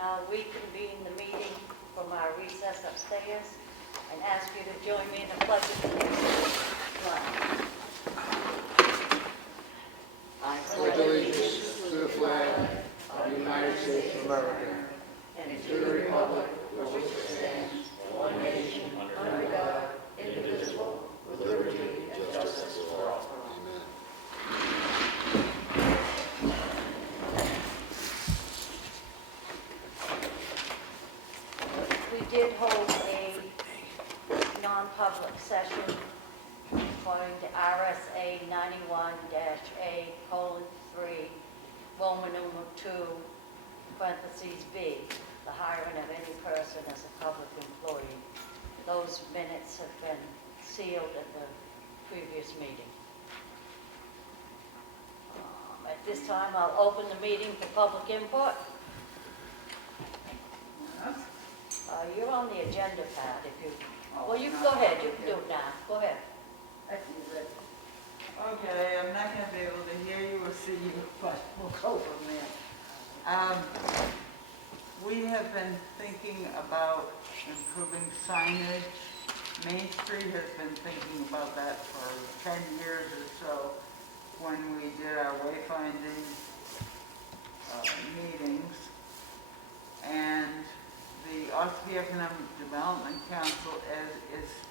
now reconvene the meeting from our recess upstairs and ask you to join me in the pledge of allegiance. I pledge allegiance to the flag of the United States of America and to the republic for which it stands, one nation, under God, indivisible, with liberty and justice for all. Amen. We did hold a non-public session according to RSA 91-A:3, Roman numeral 2, parentheses B, the hiring of any person as a public employee. Those minutes have been sealed at the previous meeting. At this time, I'll open the meeting for public input. You're on the agenda pad if you, well, you can go ahead, you can do it now. Go ahead. Okay, I'm not going to be able to hear you or see you, but we'll go from there. We have been thinking about improving signage. Main Street has been thinking about that for 10 years or so when we did our wayfinding meetings. And the Ossipee Economic Development Council has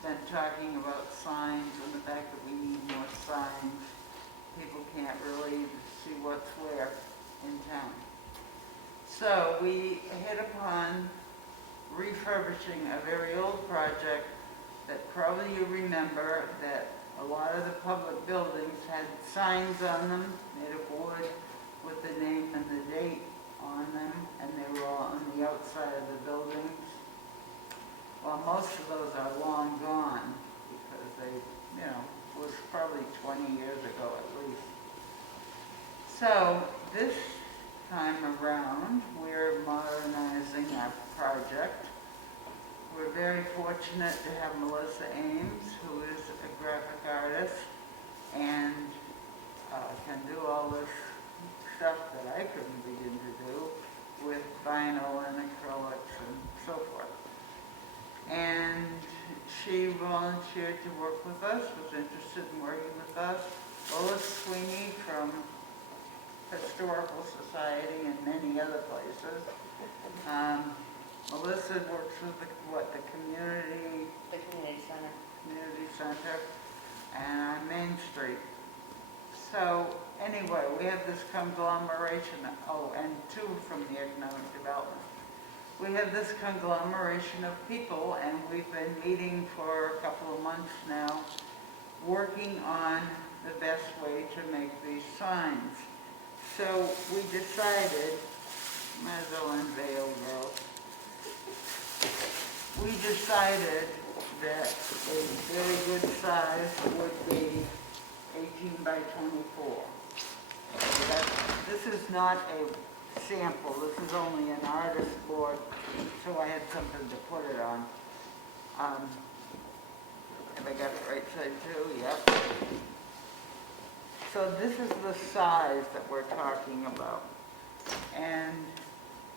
been talking about signs and the fact that we need more signs. People can't really see what's where in town. So we hit upon refurbishing a very old project that probably you remember, that a lot of the public buildings had signs on them made of wood with the name and the date on them, and they were all on the outside of the buildings. Well, most of those are long gone because they, was probably 20 years ago at least. So this time around, we're modernizing our project. We're very fortunate to have Melissa Ames, who is a graphic artist and can do all this stuff that I couldn't begin to do with vinyl and acrylics and so forth. And she volunteered to work with us, was interested in working with us. Lois Sweeney from Historical Society and many other places. Melissa works with the community center and on Main Street. So anyway, we have this conglomeration, and two from the economic development. We have this conglomeration of people, and we've been meeting for a couple of months now, working on the best way to make these signs. So we decided, might as well unveil those. We decided that a very good size would be 18 by 24. This is not a sample, this is only an artist board, so I had something to put it on. Have I got it right side too? Yep. So this is the size that we're talking about. And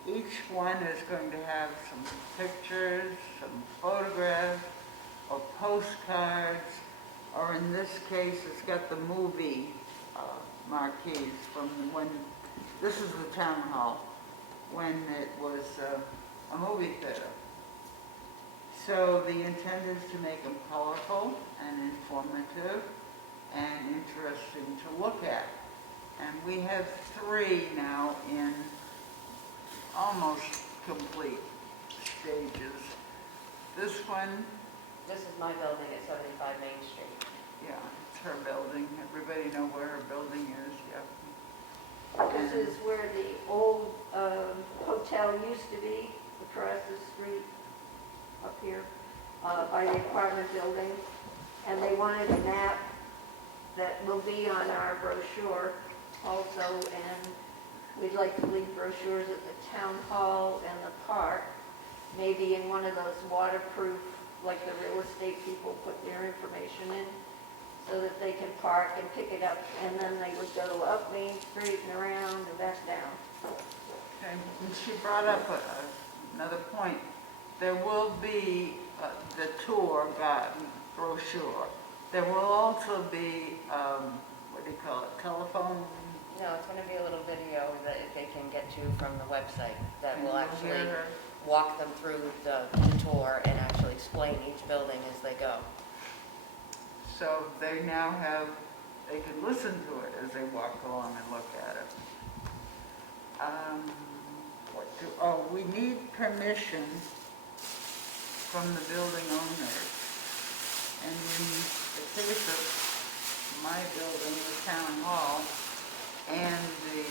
each one is going to have some pictures, some photographs, or postcards, or in this case, it's got the movie marquees from when, this is the town hall, when it was a movie theater. So the intent is to make them colorful and informative and interesting to look at. And we have 3 now in almost complete stages. This one, This is my building at 75 Main Street. yeah, it's her building. Everybody know where her building is, yep. This is where the old hotel used to be, across the street up here by the apartment building. And they wanted a map that will be on our brochure also, and we'd like to leave brochures at the town hall and the park, maybe in one of those waterproof, like the real estate people put their information in, so that they can park and pick it up, and then they would go up Main Street and around and back down. Okay. And she brought up another point. There will be the tour guide brochure. There will also be, what do you call it, telephone? No, it's gonna be a little video that they can get to from the website that will And you'll actually hear her. walk them through the tour and actually explain each building as they go. So they now have, they can listen to it as they walk along and look at it. We need permission from the building owners. And in the case of my building, the town hall, and the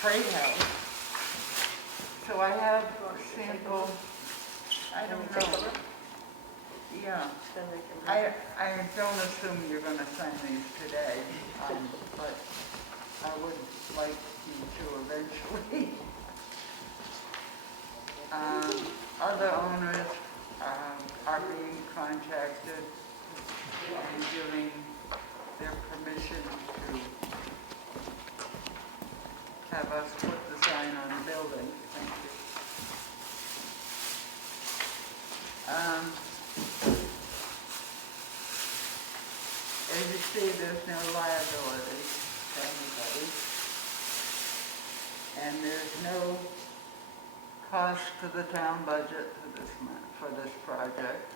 trade house. So I have a sample, I don't know. Yeah, Then they can- I don't assume you're gonna sign these today, but I would like you to eventually. Other owners are being contacted and giving their permission to have us put the sign on the building. Thank you. As you see, there's no liability to anybody. And there's no cost to the town budget for this project.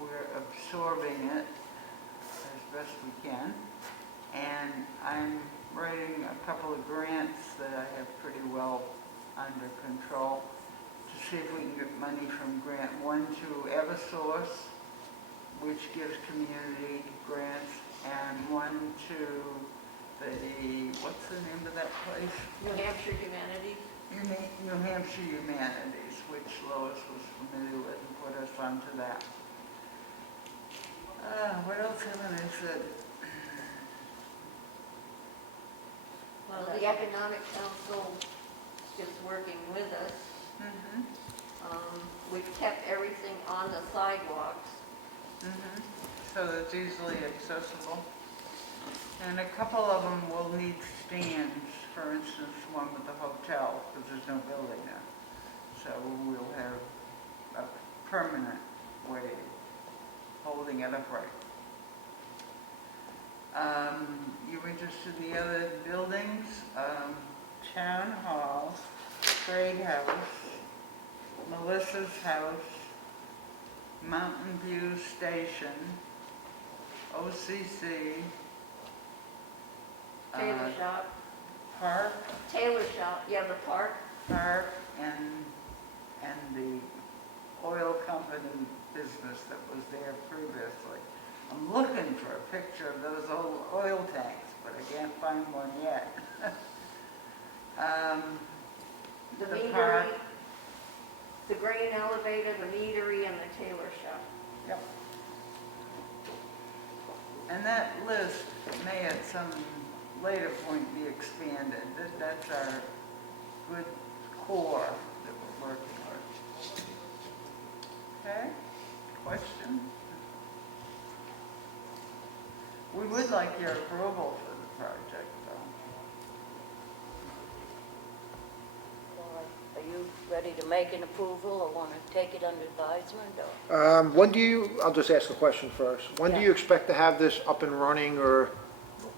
We're absorbing it as best we can. And I'm writing a couple of grants that I have pretty well under control to see if we can get money from grant. One to Eversource, which gives community grants, and one to what's the name of that place? New Hampshire Humanities. New Hampshire Humanities, which Lois was familiar with and put us onto that. What else haven't I said? Well, the Economic Council is working with us. We've kept everything on the sidewalks. So it's easily accessible. And a couple of them will need stands, for instance, one with the hotel, because there's no building there. So we'll have a permanent way of holding it upright. You're interested in the other buildings? Town Hall, Trade House, Melissa's house, Mountain View Station, OCC, Tailor shop. Park, Tailor shop, yeah, the park. and the oil company business that was there previously. I'm looking for a picture of those old oil tanks, but I can't find one yet. The The meadery, park. the grain elevator, the meadery, and the tailor shop. Yep. And that list may at some later point be expanded. That's our good core that we're working on. Okay? Question? We would like your approval for the project, though. Are you ready to make an approval or want to take it under advisement or? When do you, I'll just ask a question first. When do you expect to have this up and running, or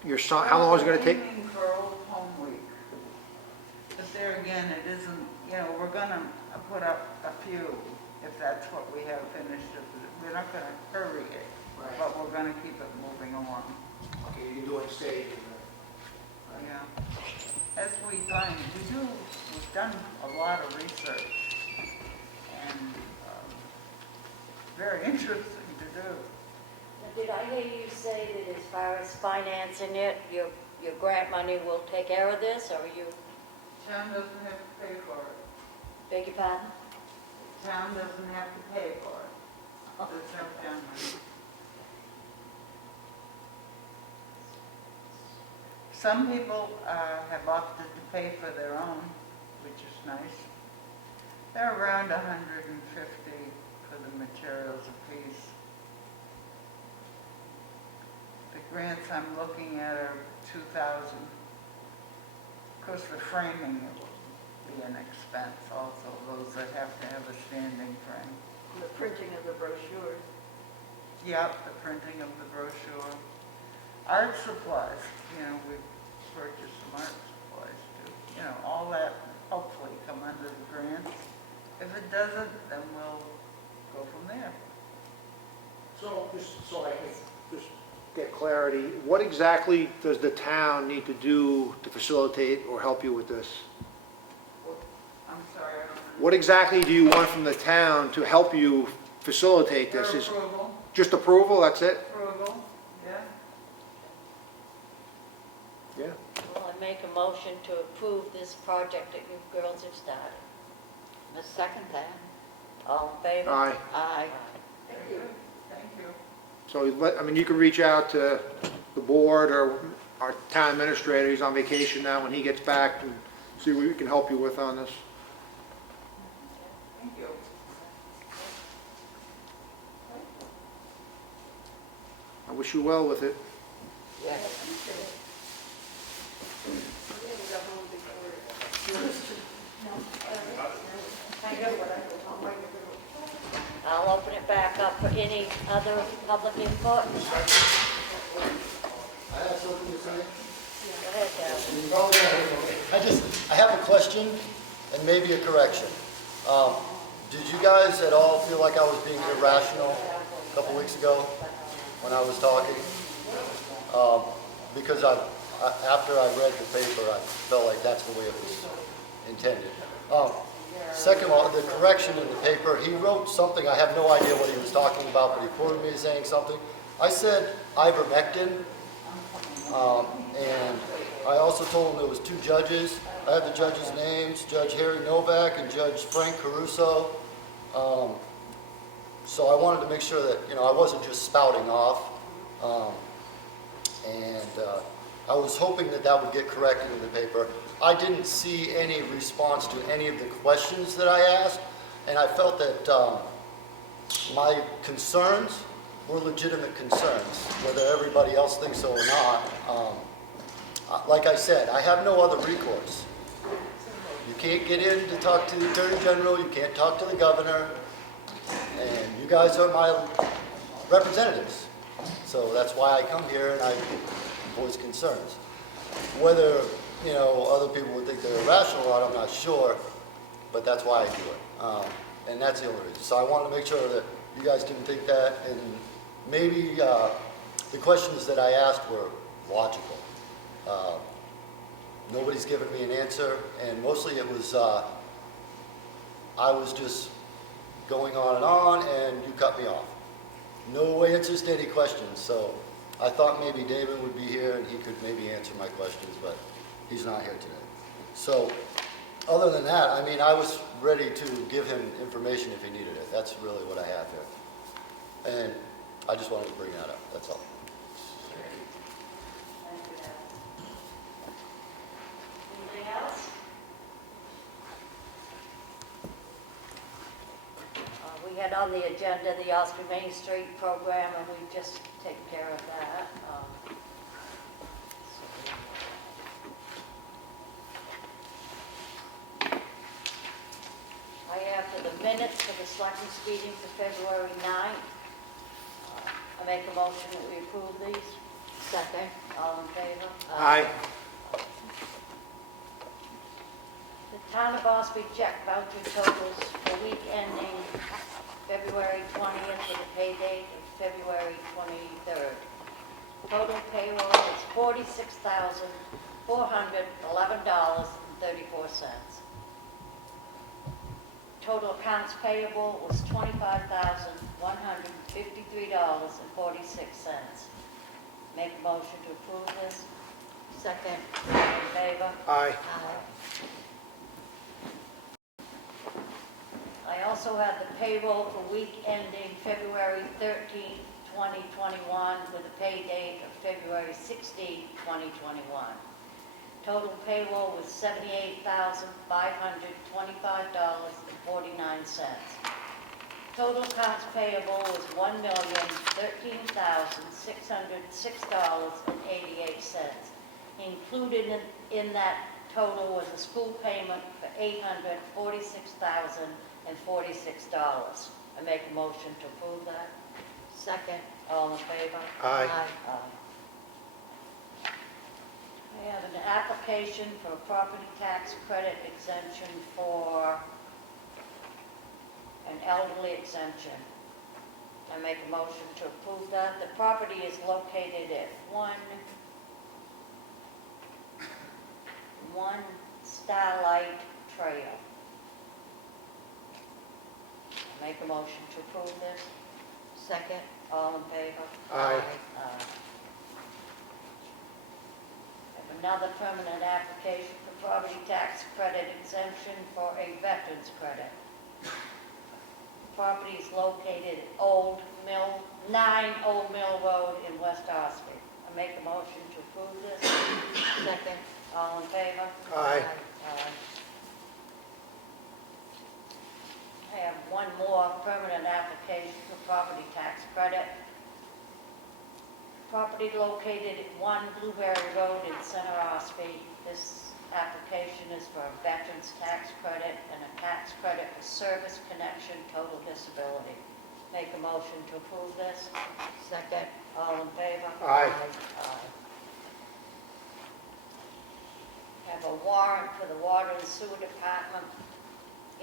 your sign, how long is it gonna take? We're aiming for Old Home Week. But there again, it isn't, we're gonna put up a few, if that's what we have finished. We're not gonna hurry it, but we're gonna keep it moving along. Okay, you're doing stages. Yeah. As we find, we've done a lot of research, and very interesting to do. Did I hear you say that as far as financing it, your grant money will take care of this, or you, Town doesn't have to pay for it. beg your pardon? Town doesn't have to pay for it. There's no town money. Some people have opted to pay for their own, which is nice. They're around $150 for the materials apiece. The grants I'm looking at are $2,000. course, the framing will be an expense also, those that have to have a standing frame. The printing of the brochure. Yep, the printing of the brochure. Art supplies, we purchased some art supplies too. All that hopefully come under the grant. If it doesn't, then we'll go from there. So, just so I can just get clarity, what exactly does the town need to do to facilitate or help you with this? I'm sorry, I don't know. What exactly do you want from the town to help you facilitate this? Your Is approval, just approval, that's it? approval, yeah. Yeah. Well, I make a motion to approve this project that you girls have started. A second that. All in favor? Aye. Aye. Thank you. Thank you. So, you can reach out to the board or our town administrator, he's on vacation now, when he gets back, and see what we can help you with on this. Thank you. I wish you well with it. Yes. I'll open it back up for any other public input. I have something to say. Go ahead, Darrell. You probably don't hear from me. I have a question and maybe a correction. Did you guys at all feel like I was being irrational a couple weeks ago when I was talking? Because after I read the paper, I felt like that's the way it was intended. Second of all, the correction in the paper, he wrote something, I have no idea what he was talking about, but he quoted me as saying something. I said ivermectin, and I also told him there was two judges. I have the judges' names, Judge Harry Novak and Judge Frank Caruso. So I wanted to make sure that, I wasn't just spouting off. I was hoping that that would get corrected in the paper. I didn't see any response to any of the questions that I asked, and I felt that my concerns were legitimate concerns, whether everybody else thinks so or not. Like I said, I have no other recourse. You can't get in to talk to the Attorney General, you can't talk to the Governor, and you guys are my representatives. So that's why I come here and I voice concerns. Whether, other people would think they're irrational or not, I'm not sure, but that's why I do it. And that's the only reason. So I wanted to make sure that you guys didn't think that, and maybe the questions that I asked were logical. Nobody's given me an answer, and mostly it was, I was just going on, and you cut me off. No answers to any questions, so I thought maybe David would be here and he could maybe answer my questions, but he's not here today. So, other than that, I was ready to give him information if he needed it. That's really what I have here. And I just wanted to bring that up, that's all. Anything else? We had on the agenda the Ossipee Main Street program, and we've just taken care of that. I have for the minutes for the Selectmen's meeting for February 9th. I make a motion that we approve these. Second. All in favor? Aye. The Town of Ossipee check voucher totals for week ending February 20th with a pay date of February 23rd. Total payroll is $46,411.34. Total accounts payable was $25,153.46. Make a motion to approve this. Second. All in favor? Aye. I also had the payroll for week ending February 13th, 2021, with a pay date of February 16th, 2021. Total payroll was $78,525.49. Total accounts payable was $1,013,606.88. Included in that total was a school payment for $846,046. I make a motion to approve that. Second. All in favor? Aye. I have an application for a property tax credit exemption for an elderly exemption. I make a motion to approve that. The property is located at one Starlight Trail. I make a motion to approve this. Second. All in favor? Aye. I have another permanent application for property tax credit exemption for a veteran's credit. Property is located at 9 Old Mill Road in West Ossipee. I make a motion to approve this. Second. All in favor? Aye. I have one more permanent application for property tax credit. Property located at 1 Blueberry Road in Center Ossipee. This application is for a veteran's tax credit and a tax credit for service connection total disability. Make a motion to approve this. Second. All in favor? Aye. Aye. Have a warrant for the Water and Sewer Department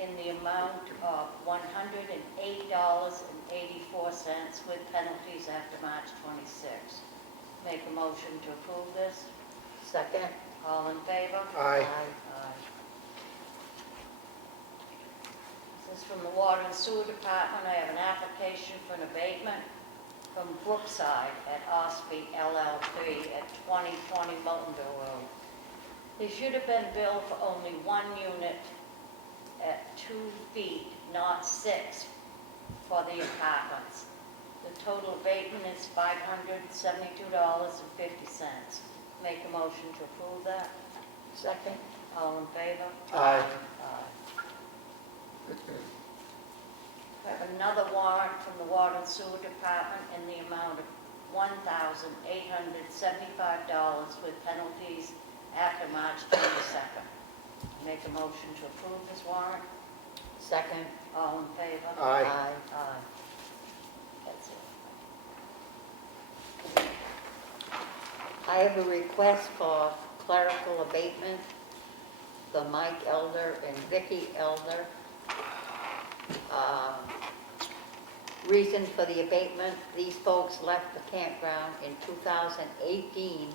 in the amount of $108.84 with penalties after March 26. Make a motion to approve this. Second. All in favor? Aye. Aye. This is from the Water and Sewer Department. I have an application for an abatement from Brookside at Ossipee LL3 at 2020 Multonville Road. They should have been billed for only one unit at 2 feet, not 6, for the apartments. The total abatement is $572.50. Make a motion to approve that. Second. All in favor? Aye. I have another warrant from the Water and Sewer Department in the amount of $1,875 with penalties after March 22nd. Make a motion to approve this warrant. Second. All in favor? Aye. Aye. That's it. I have a request for clerical abatement for Mike Elder and Vicky Elder. Reason for the abatement, these folks left the campground in 2018,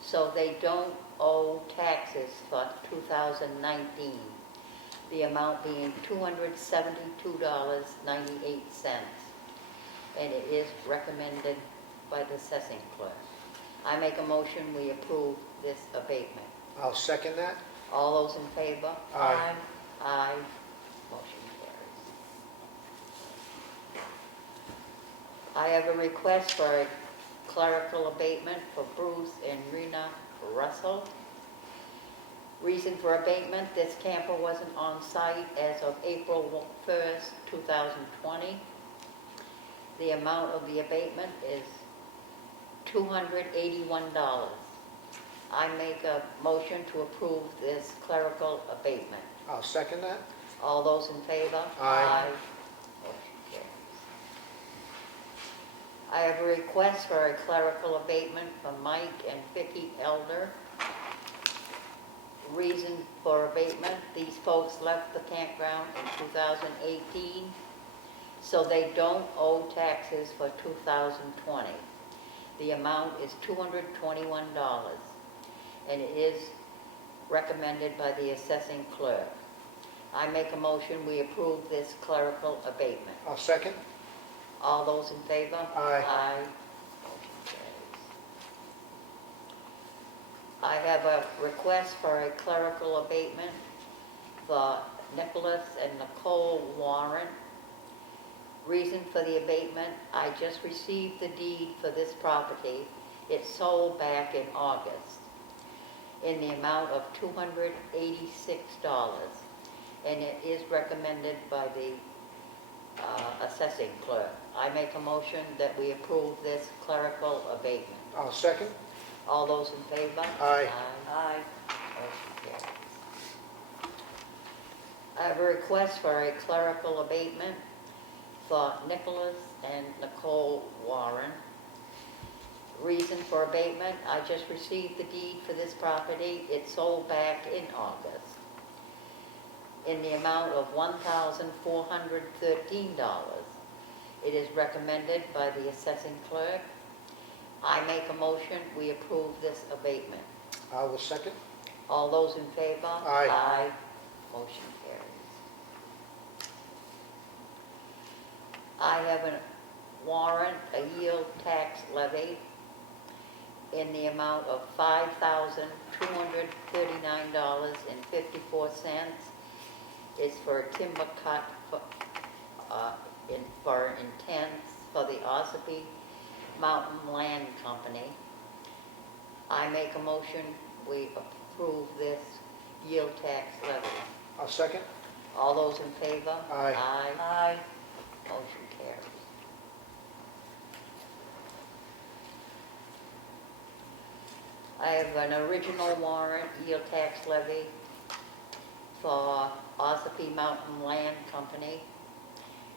so they don't owe taxes for 2019. The amount being $272.98, and it is recommended by the assessing clerk. I make a motion, we approve this abatement. I'll second that. All those in favor? Aye. Aye. Motion carries. I have a request for a clerical abatement for Bruce and Rina Russell. Reason for abatement, this camper wasn't on site as of April 1st, 2020. The amount of the abatement is $281. I make a motion to approve this clerical abatement. I'll second that. All those in favor? Aye. Motion carries. I have a request for a clerical abatement for Mike and Vicky Elder. Reason for abatement, these folks left the campground in 2018, so they don't owe taxes for 2020. The amount is $221, and it is recommended by the assessing clerk. I make a motion, we approve this clerical abatement. I'll second. All those in favor? Aye. Aye. Motion carries. I have a request for a clerical abatement for Nicholas and Nicole Warren. Reason for the abatement, I just received the deed for this property. It sold back in August in the amount of $286, and it is recommended by the assessing clerk. I make a motion that we approve this clerical abatement. I'll second. All those in favor? Aye. Aye. Motion carries. I have a request for a clerical abatement for Nicholas and Nicole Warren. Reason for abatement, I just received the deed for this property. It sold back in August in the amount of $1,413. It is recommended by the assessing clerk. I make a motion, we approve this abatement. I will second. All those in favor? Aye. Aye. Motion carries. I have a warrant, a yield tax levy in the amount of $5,239.54. It's for a timber cut for intents for the Ossipee Mountain Land Company. I make a motion, we approve this yield tax levy. I'll second. All those in favor? Aye. Aye. Aye. Motion carries. I have an original warrant, yield tax levy for Ossipee Mountain Land Company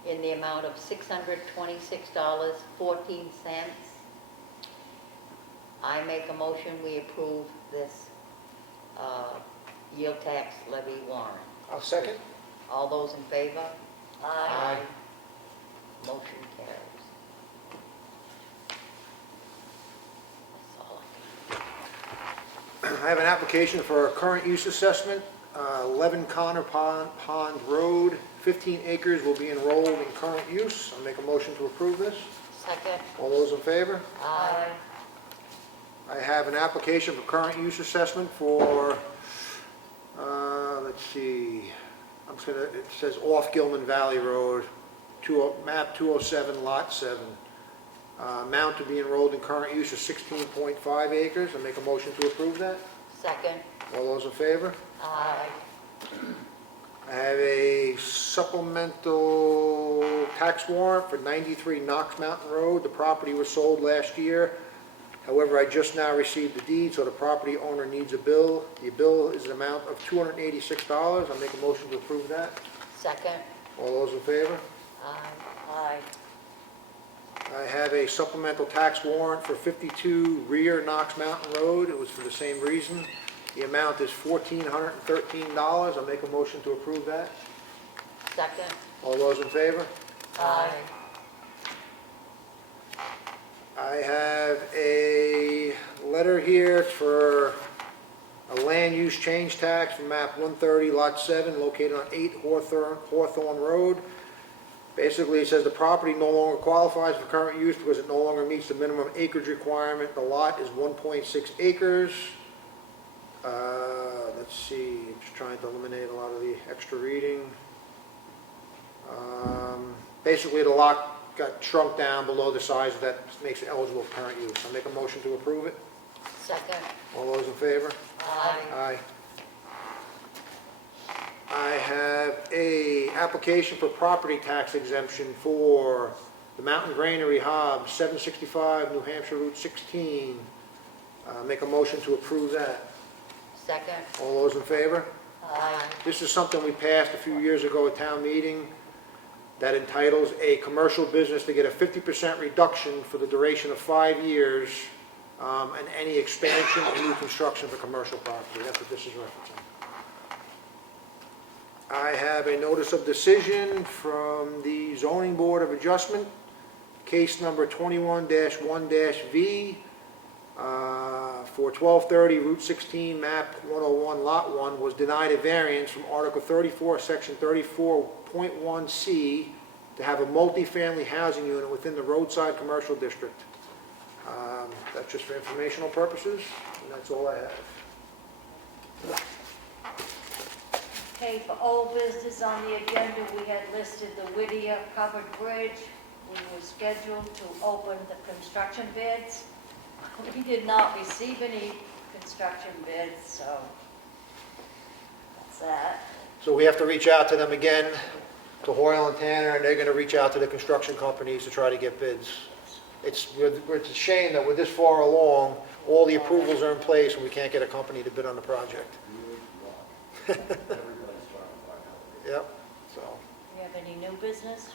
in the amount of $626.14. I make a motion, we approve this yield tax levy warrant. I'll second. All those in favor? Aye. Motion carries. That's all I I have an application for a current use assessment, 11 Connor Pond Road, 15 acres will be enrolled in current use. I'll make a motion to approve this. got. Second. All those in favor? Aye. I have an application for current use assessment for, let's see, it says off Gilman Valley Road, map 207, lot 7. Amount to be enrolled in current use is 16.5 acres. I make a motion to approve that. Second. All those in favor? Aye. I have a supplemental tax warrant for 93 Knox Mountain Road. The property was sold last year. However, I just now received the deed, so the property owner needs a bill. The bill is an amount of $286. I'll make a motion to approve that. Second. All those in favor? Aye. Aye. I have a supplemental tax warrant for 52 rear Knox Mountain Road. It was for the same reason. The amount is $1,413. I'll make a motion to approve that. Second. All those in favor? Aye. I have a letter here for a land use change tax from map 130, lot 7, located on 8 Hawthorne Road. Basically, it says the property no longer qualifies for current use because it no longer meets the minimum acreage requirement. The lot is 1.6 acres. Let's see, I'm just trying to eliminate a lot of the extra reading. Basically, the lot got shrunk down below the size that makes it eligible for current use. I'll make a motion to approve it. Second. All those in favor? Aye. Aye. I have a application for property tax exemption for the Mountain Granary Hobbs, 765 New Hampshire Route 16. Make a motion to approve that. Second. All those in favor? Aye. This is something we passed a few years ago at town meeting that entitles a commercial business to get a 50% reduction for the duration of 5 years, and any expansion or new construction for commercial property. That's what this is referencing. I have a notice of decision from the Zoning Board of Adjustment, case number 21-1-V, for 1230 Route 16, map 101, lot 1, was denied a variance from Article 34, Section 34.1C to have a multifamily housing unit within the roadside commercial district. That's just for informational purposes, and that's all I have. Okay, for old business on the agenda, we had listed the Whittier Covered Bridge. We were scheduled to open the construction bids. We did not receive any construction bids, so that's that. So we have to reach out to them again, to Hoyle and Tanner, and they're going to reach out to the construction companies to try to get bids. It's a shame that we're this far along, all the approvals are in place and we can't get a company to bid on the project. Everybody's trying to find out. Yep, so, You have any new business?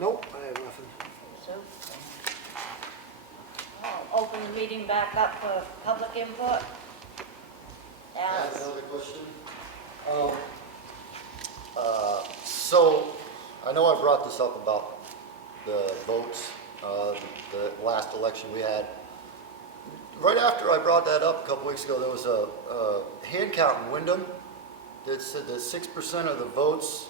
nope, I have nothing. Sue? I'll open the meeting back up for public input. I have Alice? another question. So, I know I brought this up about the votes, the last election we had. Right after I brought that up a couple weeks ago, there was a hand count in Wyndham that said that 6% of the votes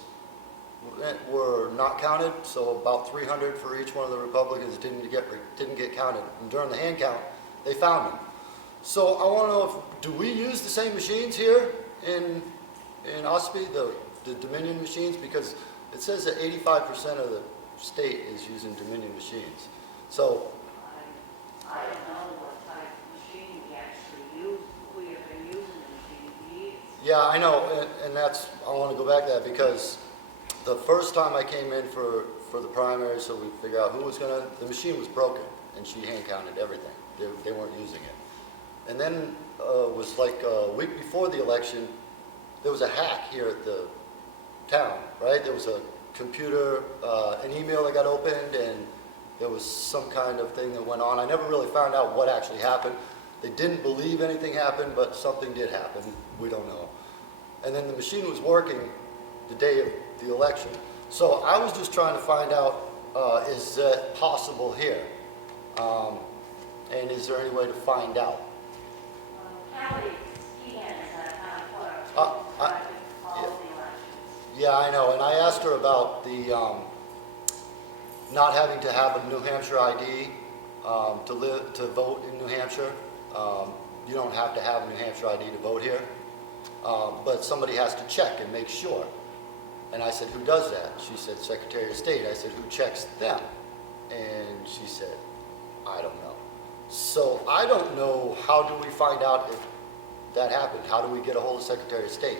were not counted, so about 300 for each one of the Republicans didn't get counted. And during the hand count, they found them. So I want to know do we use the same machines here in Ossipee, the Dominion machines? Because it says that 85% of the state is using Dominion machines. So I don't know what type of machine we actually use. We have been using the machine for years. yeah, I know, and that's, I want to go back to that because the first time I came in for the primary, so we figure out who was the machine was broken, and she hand counted everything. They weren't using it. And then was like a week before the election, there was a hack here at the town, right? There was a computer, an email that got opened, and there was some kind of thing that went on. I never really found out what actually happened. They didn't believe anything happened, but something did happen. We don't know. And then the machine was working the day of the election. So I was just trying to find out, is that possible here? And is there any way to find out? Kelly, he has that kind of clerk. All the elections. Yeah, I know, and I asked her about the not having to have a New Hampshire ID to vote in New Hampshire. You don't have to have a New Hampshire ID to vote here, but somebody has to check and make sure. And I said, who does that? She said, Secretary of State. I said, who checks them? And she said, I don't know. So I don't know, how do we find out if that happened? How do we get a hold of Secretary of State?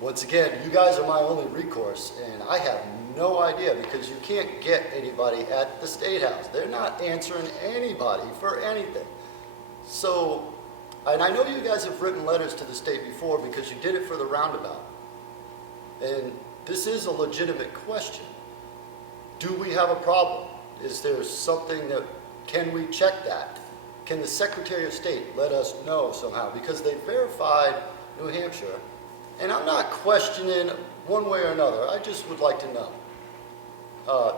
Once again, you guys are my only recourse, and I have no idea because you can't get anybody at the State House. They're not answering anybody for anything. So, and I know you guys have written letters to the state before because you did it for the roundabout. And this is a legitimate question. Do we have a problem? Is there something that, can we check that? Can the Secretary of State let us know somehow? Because they verified New Hampshire. And I'm not questioning one way or another. I just would like to know,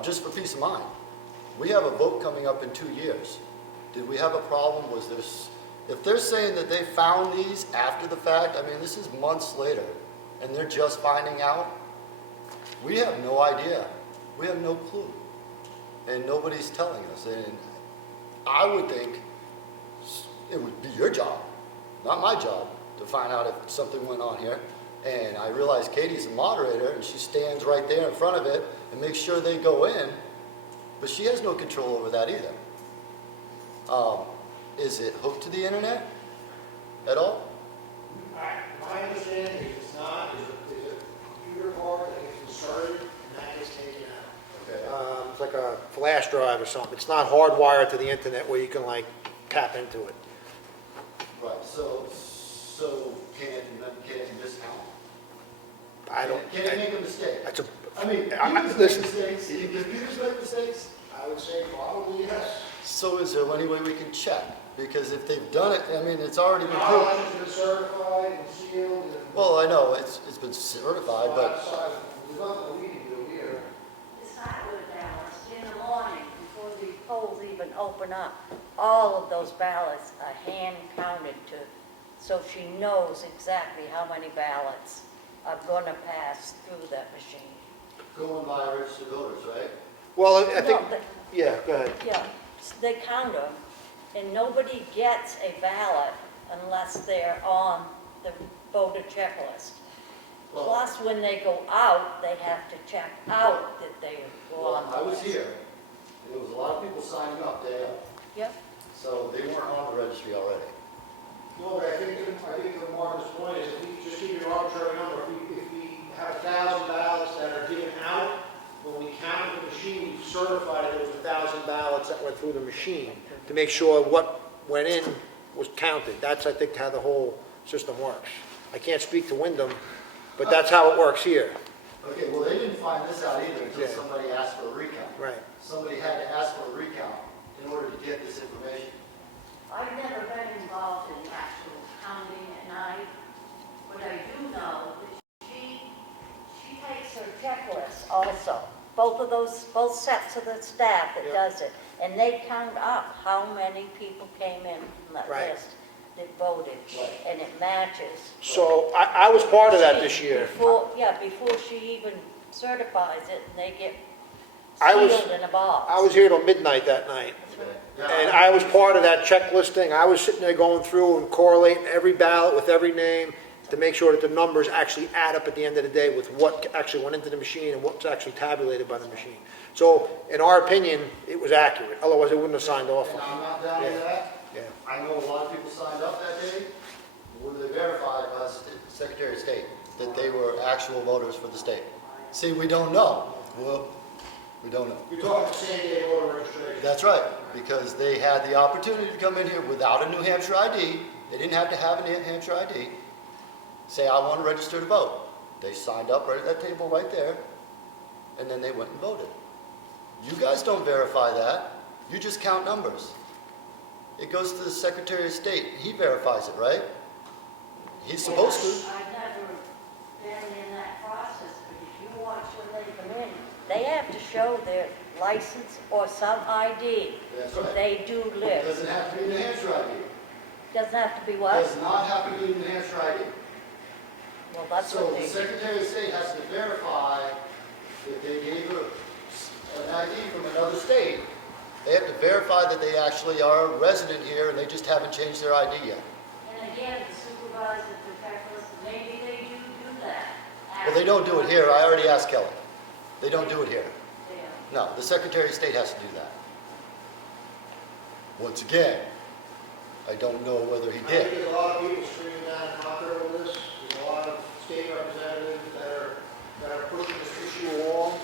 just for peace of mind. We have a vote coming up in 2 years. Did we have a problem? Was this, if they're saying that they found these after the fact, I mean, this is months later, and they're just finding out, we have no idea. We have no clue. And nobody's telling us. And I would think it would be your job, not my job, to find out if something went on here. And I realize Katie's the moderator, and she stands right there in front of it and makes sure they go in, but she has no control over that either. Is it hooked to the internet at all? My understanding is it's not, is a computer card that gets inserted and that gets taken out. Okay. It's like a flash drive or something. It's not hardwired to the internet where you can like tap into it. Right, so can it miscount? I don't. Can it make a mistake? That's a. I mean, I- humans make listen. mistakes, can computers make mistakes? I would say probably yes. So is there any way we can check? Because if they've done it, I mean, it's already been How proved. much has been certified and sealed and. Well, I know, it's been certified, but, There's nothing we can do here. It's not with ballots. In the morning, before the polls even open up, all of those ballots are hand counted to, so she knows exactly how many ballots are going to pass through that machine. going by registered voters, right? Well, I think, No, but- yeah, go ahead. Yeah, they count them, and nobody gets a ballot unless they're on the voter checklist. Well- Plus, when they go out, they have to check out that they were Well, on the I was list. here, and there was a lot of people signing up day of, Yep, so they weren't on the registry already. No, but I think the Marvin's point is, if we just give you an arbitrary number, if we have 1,000 ballots that are given out, when we count the machine, we've certified that there was 1,000 ballots ballots that went through the machine to make sure what went in was counted. That's, I think, how the whole system works. I can't speak to Wyndham, but that's how it works here. Okay, well, they didn't find this out either until Yeah. somebody asked for a recount. Right. Somebody had to ask for a recount in order to get this information. I've never been involved in actual counting at night, but I do know that she takes her checklist also. Both sets of the staff that does it, and they count up how many people came in from that Right. list that voted, and it matches. So I was part of that this year. Before she even certifies it, and they get I was- sealed in a box. I was here till midnight that night. Yeah, And I was part of that checklist thing. I was sitting there going through and correlating every ballot with every name to make sure that the numbers actually add up at the end of the day with what actually went into the machine and what's actually tabulated by the machine. So in our opinion, it was accurate. Otherwise, it wouldn't have signed off And on I'm it. not down to Yeah. that. Yeah. I know a lot of people signed up that day. Were they verified by the Secretary of State that they were actual voters for the state? See, we don't know. Well, we don't know. You're talking the same day voter registration. That's right, because they had the opportunity to come in here without a New Hampshire ID. They didn't have to have a New Hampshire ID. Say, I want to register to vote. They signed up right at that table right there, and then they went and voted. You guys don't verify that. You just count numbers. It goes to the Secretary of State. He verifies it, right? He's supposed to. I've never been in that process, but if you watch when they come in, they have to show their license or some ID. That's that right. They do It live. doesn't have to be New Hampshire ID. Doesn't have to be what? Does not have to be New Hampshire ID. Well, that's So what the they, Secretary of State has to verify that they gave an ID from another state. They have to verify that they actually are a resident here and they just haven't changed their ID yet. and again, the supervisor, the checklist, maybe they do that. Well, they don't do it here. I already asked Kelly. They don't do it here. Yeah. No, the Secretary of State has to do that. Once again, I don't know whether he I think did. there's a lot of people screaming down and out there over this. There's a lot of state representatives that are pushing this issue along.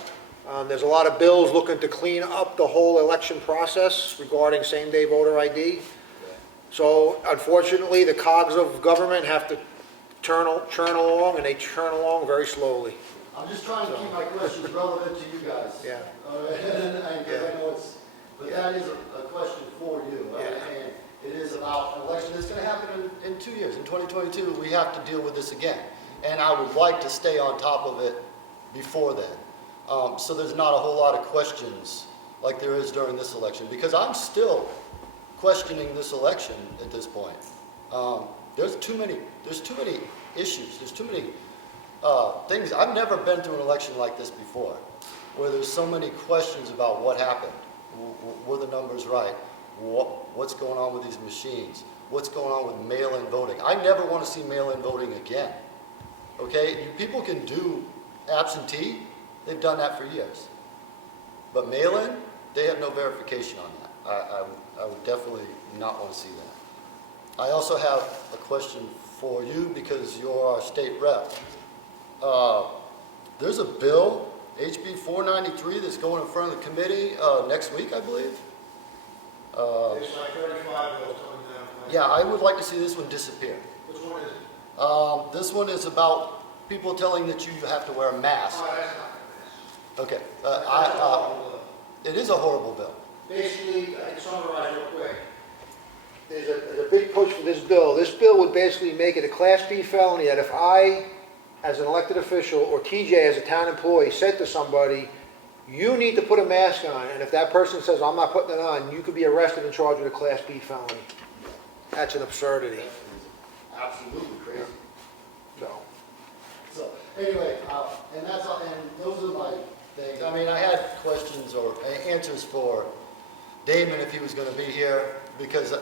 There's a lot of bills looking to clean up the whole election process regarding same-day voter ID. So unfortunately, the cogs of government have to churn along, and they churn along very slowly. I'm just trying to keep my questions relevant to you guys. Yeah. And I know it's, but that is a question for you. Yeah. And it is about an election that's going to happen in 2 years. In 2022, we have to deal with this again. And I would like to stay on top of it before then. So there's not a whole lot of questions like there is during this election, because I'm still questioning this election at this point. There's too many issues. There's too many things. I've never been through an election like this before, where there's so many questions about what happened. Were the numbers right? What's going on with these machines? What's going on with mail-in voting? I never want to see mail-in voting again. Okay, people can do absentee. They've done that for years. But mail-in, they have no verification on that. I would definitely not want to see that. I also have a question for you, because you're our state rep. There's a bill, HB 493, that's going in front of the committee next week, I believe. There's like 35 bills coming down. Yeah, I would like to see this one disappear. Which one is it? This one is about people telling that you have to wear a mask. Oh, that's not Okay, That's a horrible bill. it is a horrible bill. Basically, I can summarize real quick. There's a big push for this bill. This bill would basically make it a Class B felony that if I, as an elected official, or TJ as a town employee, said to somebody, you need to put a mask on, and if that person says, I'm not putting it on, you could be arrested and charged with a Class B felony. That's an absurdity. Absolutely crazy. So, So, anyway, and that's all, and those are my things. I mean, I had questions or answers for Damon if he was gonna be here, because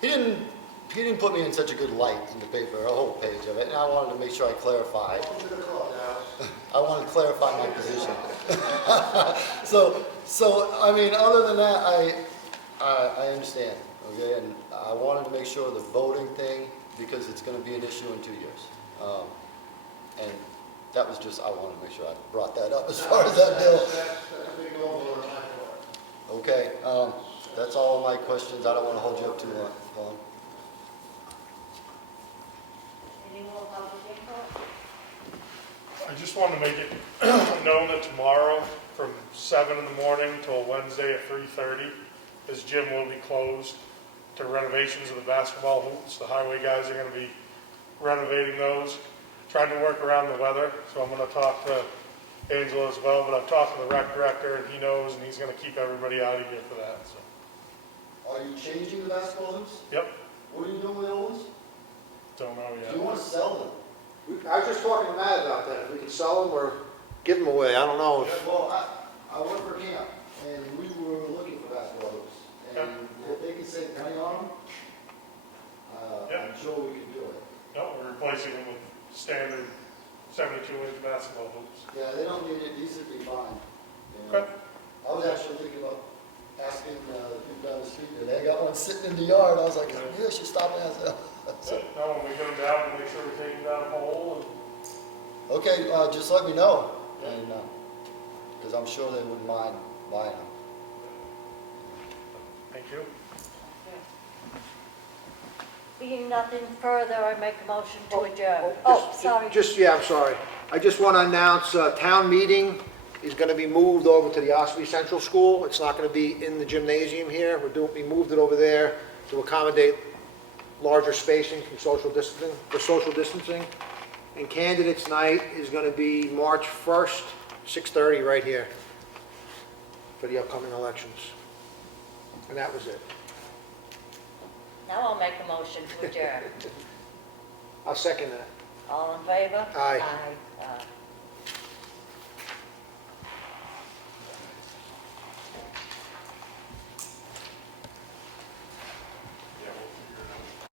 he didn't put me in such a good light in the paper, a whole page of it, and I wanted to make sure I clarified. welcome to the club, Dallas. I want to clarify my position. So, I mean, other than that, I understand, okay? And I wanted to make sure the voting thing, because it's going to be an issue in 2 years. And that was just, I wanted to make sure I brought that up as far as that bill. That's a big no-vote on my part. Okay, that's all my questions. I don't want to hold you up too long. Any more public input? I just want to make it known that tomorrow from 7 in the morning till Wednesday at 3:30, this gym will be closed to renovations of the basketball hoops. The highway guys are going to be renovating those, trying to work around the weather. So I'm going to talk to Angela as well, but I've talked to the rec director and he knows, and he's going to keep everybody out of here for that. So, Are you changing the basketball hoops? yep, What are you doing with the old ones? don't know Do yet. you want to sell them? I was just talking to Matt about that, if we could sell them or give them away, I don't know. Yeah, well, I work for camp, and we were looking for basketball hoops. And if they can save money on them, Yeah. I'm sure we can do it. No, we're replacing them with standard 72-inch basketball hoops. Yeah, they don't need it, these would be fine. You know. Okay. I was actually thinking about asking the people down the street, they got one sitting in the yard, I was like, yeah, I should stop and ask them. So, No, when we get them down, we'll make sure we take them down a hole and okay, just let me know, and, because I'm sure they wouldn't mind buying them. thank you. Being nothing further, I make a motion to adjourn. I'm sorry. I just want to announce, town meeting is going to be moved over to the Ossipee Central School. It's not going to be in the gymnasium here. We moved it over there to accommodate larger spacing from social distancing. And candidates night is going to be March 1st, 6:30 right here for the upcoming elections. And that was it. Now I'll make a motion to adjourn. I'll second that. All in favor? Aye. Aye. Aye.